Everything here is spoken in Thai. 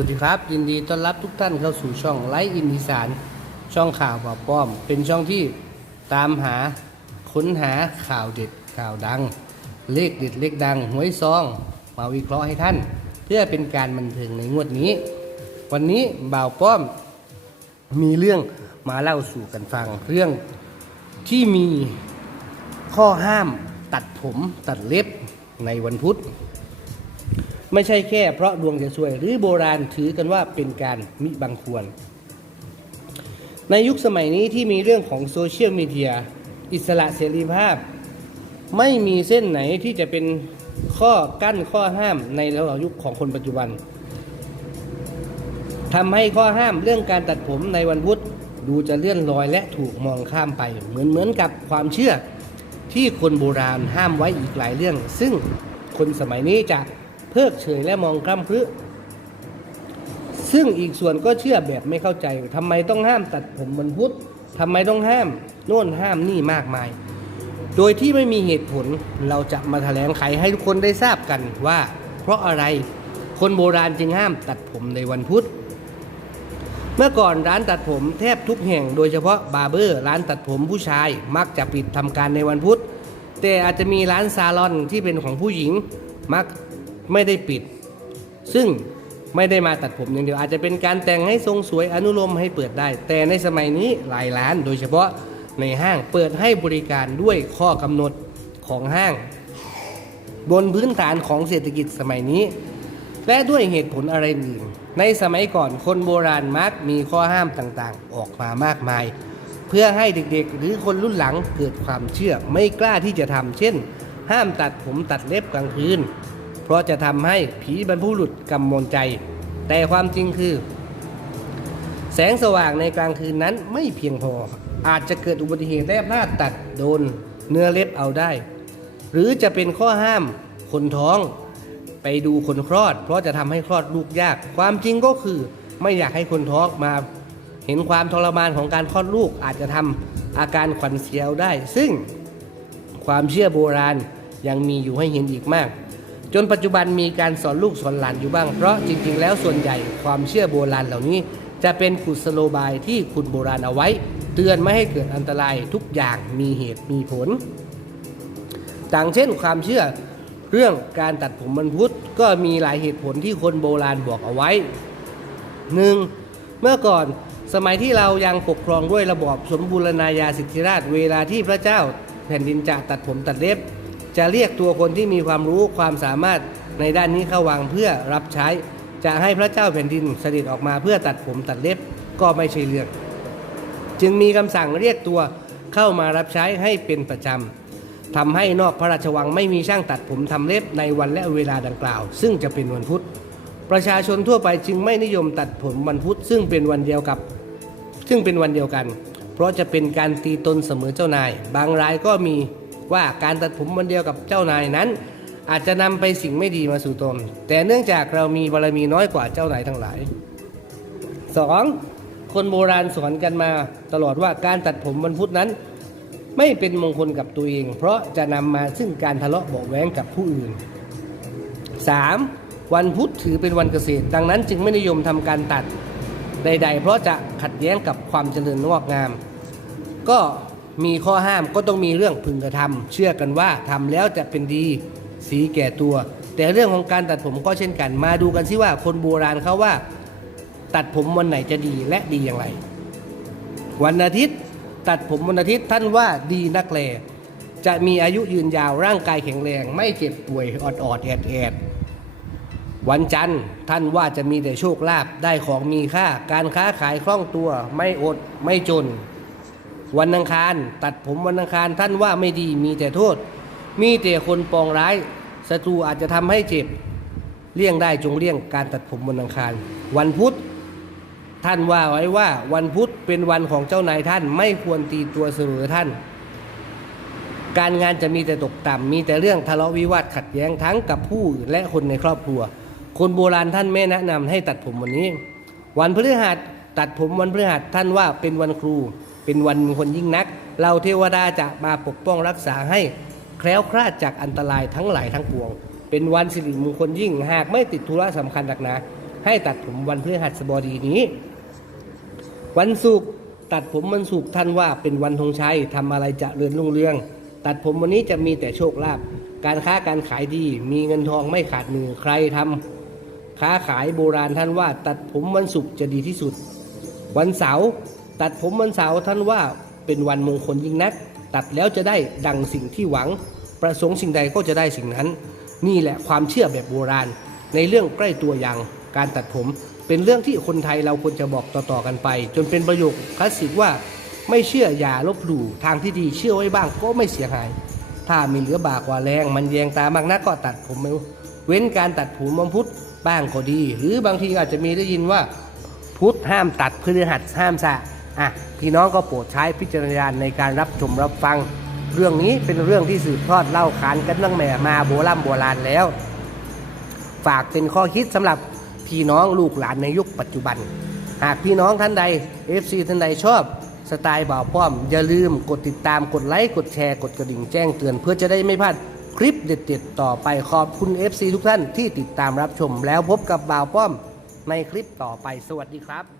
วัสดีครับ ยินดีต้อนรับทุกท่านเข้าสู่ช่องไลฟ์อินอีสานช่องข่าวบ่าวป้อม เป็นช่องที่ตามหาค้นหาข่าวเด็ดข่าวดัง เลขเด็ดเลขดังหวยซอง มาวิเคราะห์ให้ท่าน เพื่อเป็นการบันเทิงในงวดนี้ วันนี้บ่าวป้อมมีเรื่องมาเล่าสู่กันฟัง เรื่องที่มีข้อห้ามตัดผมตัดเล็บในวันพุธ ไม่ใช่แค่เพราะดวงจะช่วย หรือโบราณถือกันว่าเป็นการมิบังควร ในยุคสมัยนี้ที่มีเรื่องของโซเชียลมีเดียอิสระเสรีภาพ ไม่มีเส้นไหนที่จะเป็นข้อกั้นข้อห้ามในระหว่างยุคของคนปัจจุบันทำให้ข้อห้ามเรื่องการตัดผมในวันพุธดูจะเลื่อนลอยและถูกมองข้ามไป เหมือนเหมือนกับความเชื่อที่คนโบราณห้ามไว้อีกหลายเรื่อง ซึ่งคนสมัยนี้จะ เพิกเฉยและมองคล่ำพรึซึ่งอีกส่วนก็เชื่อแบบไม่เข้าใจทำไมต้องห้ามตัดผมวันพุธทำไมต้องห้ามโน่นห้ามนี่มากมาย โดยที่ไม่มีเหตุผลเราจะมาแถลงไขให้ทุกคนได้ทราบกันว่า เพราะอะไรคนโบราณจึงห้ามตัดผมในวันพุธเมื่อก่อนร้านตัดผมแทบทุกแห่งโดยเฉพาะบาร์เบอร์ ร้านตัดผมผู้ชายมักจะปิดทำการในวันพุธ แต่อาจจะมีร้านซาลอนที่เป็นของผู้หญิงมัก ไม่ได้ปิด ซึ่งไม่ได้มาตัดผมอย่างเดียว อาจจะเป็นการแต่งให้ทรงสวยอนุโลมให้เปิดได้ แต่ในสมัยนี้หลายร้าน โดยเฉพาะในห้างเปิดให้บริการด้วยข้อกำหนดของห้าง บนพื้นฐานของเศรษฐกิจสมัยนี้ และด้วยเหตุผลอะไรอื่น ในสมัยก่อนคนโบราณมักมีข้อห้ามต่างๆ ออกมามากมาย เพื่อให้เด็กๆ หรือคนรุ่นหลังเกิดความเชื่อไม่กล้าที่จะทำเช่น ห้ามตัดผมตัดเล็บกลางคืน เพราะจะทำให้ผีบรรพุรุษกำมลใจ แต่ความจริงคือ แสงสว่างในกลางคืนนั้นไม่เพียงพอ อาจจะเกิดอุบัติเหตุและพลาตัดโดนเนื้อเล็บเอาได้ หรือจะเป็นข้อห้ามคนท้องไปดูคนคลอด เพราะจะทำให้คลอดลูกยาก ความจริงก็คือไม่อยากให้คนท้องมาเห็นความทรมานของการคลอดลูกอาจจะทำอาการขวัญเสียวได้ ซึ่งความเชื่อโบราณยังมีอยู่ให้เห็นอีกมาก จนปัจจุบันมีการสอนลูกสอนหลานอยู่บ้าง เพราะจริงๆ แล้วส่วนใหญ่ความเชื่อโบราณเหล่านี้ จะเป็นกุศโลบายที่คุณโบราณเอาไว้ เตือนไม่ให้เกิดอันตรายทุกอย่างมีเหตุมีผลต่างเช่นความเชื่อเรื่องการตัดผมวันพุธก็มีหลายเหตุผลที่คนโบราณบอกเอาไว้หนึ่งเมื่อก่อนสมัยที่เรายังปกครองด้วยระบอบสมบูรณาญาสิทธิราชเวลาที่พระเจ้าแผ่นดินจะตัดผมตัดเล็บ จะเรียกตัวคนที่มีความรู้ความสามารถในด้านนี้เข้าวังเพื่อรับใช้ จะให้พระเจ้าแผ่นดินเสด็จออกมาเพื่อตัดผมตัดเล็บก็ไม่ใช่เรื่อง จึงมีคำสั่งเรียกตัวเข้ามารับใช้ให้เป็นประจำทำให้นอกพระราชวังไม่มีช่างตัดผมทำเล็บในวันและเวลาดังกล่าว ซึ่งจะเป็นวันพุธ ประชาชนทั่วไปจึงไม่นิยมตัดผมวันพุธซึ่งเป็นวันเดียวกับ ซึ่งเป็นวันเดียวกัน เพราะจะเป็นการตีตนเสมอเจ้านาย บางรายก็มี ว่าการตัดผมวันเดียวกับเจ้านายนั้น อาจจะนำไปสิ่งไม่ดีมาสู่ตนแต่เนื่องจากเรามีบารมีน้อยกว่าเจ้านายทั้งหลายสองคนโบราณสอนกันมาตลอดว่าการตัดผมวันพุธนั้น ไม่เป็นมงคลกับตัวเอง เพราะจะนำมาซึ่งการทะเลาะเบาแว้งกับผู้อื่น 3. วันพุธถือเป็นวันเกษตร ดังนั้นจึงไม่นิยมทำการตัดใด ๆ เพราะจะขัดแย้งกับความเจริญงอกงาม ก็ มีข้อห้ามก็ต้องมีเรื่องพึงกระทำเชื่อกันว่าทำแล้วจะเป็นดีสีแก่ตัว แต่เรื่องของการตัดผมก็เช่นกัน มาดูกันสิว่าคนโบราณเขาว่า ตัดผมวันไหนจะดีและดีอย่างไร วันอาทิตย์ตัดผมวันอาทิตย์ท่านว่าดีนักแลจะมีอายุยืนยาวร่างกายแข็งแรง ไม่เจ็บป่วยอดอดแอดแอดวันจันทร์ท่านว่าจะมีแต่โชคลาภได้ของมีค่า การค้าขายคล่องตัว ไม่อดไม่จน วันอังคาร ตัดผมวันอังคารท่านว่าไม่ดีมีแต่โทษ มีแต่คนปองร้ายศัตรูอาจจะทำให้เจ็บเลี่ยงได้จงเลี่ยงการตัดผมวันอังคาร วันพุธท่านว่าไว้ว่าวันพุธเป็นวันของเจ้านายท่านไม่ควรตีตัวเสมอท่าน การงานจะมีแต่ตกต่ำมีแต่เรื่องทะเลาะวิวาทขัดแย้งทั้งกับผู้และคนในครอบครัว คนโบราณท่านไม่แนะนำให้ตัดผมวันนี้ วันพฤหัสตัดผมวันพฤหัสท่านว่าเป็นวันครู เป็นวันมงคลยิ่งนัก เราเทวดาจะมาปกป้องรักษาให้แคล้วคลาดจากอันตรายทั้งหลายทั้งปวง เป็นวันสิริมงคลยิ่งหากไม่ติดธุระสำคัญหนักหนาให้ตัดผมวันพฤหัสบดีนี้ วันศุกร์ตัดผมวันศุกร์ท่านว่าเป็นวันธงชัยทำอะไรจะเรือนรุ่งเรือง ตัดผมวันนี้จะมีแต่โชคลาภการค้าการขายดี มีเงินทองไม่ขาดมือใครทำค้าขายโบราณท่านว่า ตัดผมวันศุกร์จะดีที่สุด วันเสาร์ ตัดผมวันเสาร์ท่านว่าเป็นวันมงคลยิ่งนัก ตัดแล้วจะได้ดังสิ่งที่หวัง ประสงค์สิ่งใดก็จะได้สิ่งนั้น นี่แหละความเชื่อแบบโบราณ ในเรื่องใกล้ตัวอย่างการตัดผมเป็นเรื่องที่คนไทยเราควรจะบอกต่อๆกันไป จนเป็นประโยคคลาสสิกว่าไม่เชื่ออย่าลบหลู่ทางที่ดีเชื่อไว้บ้างก็ไม่เสียหาย ถ้ามีเหลือบากว่าแรง มันแยงตามากนักก็ตัดผมเว้นการตัดผมวันพุธบ้างก็ดี หรือบางทีอาจจะมีได้ยินว่า พุธห้ามตัดพฤหัสห้ามสะ อะพี่น้องก็โปรดใช้พิจารณญาณในการรับชมรับฟัง เรื่องนี้เป็นเรื่องที่สืบทอดเล่าขานกันตั้งแต่มาโบราณโบราณแล้ว ฝากเป็นข้อคิดสำหรับพี่น้องลูกหลานในยุคปัจจุบัน หากพี่น้องท่านใด FC ท่านใดชอบสไตล์บ่าวป้อม อย่าลืมกดติดตามกดไลค์กดแชร์กดกระดิ่งแจ้งเตือน เพื่อจะได้ไม่พลาดคลิปเด็ดๆต่อไปขอบคุณ FC ทุกท่านที่ติดตามรับชมแล้วพบกับบ่าวป้อมในคลิปต่อไปสวัสดีครับ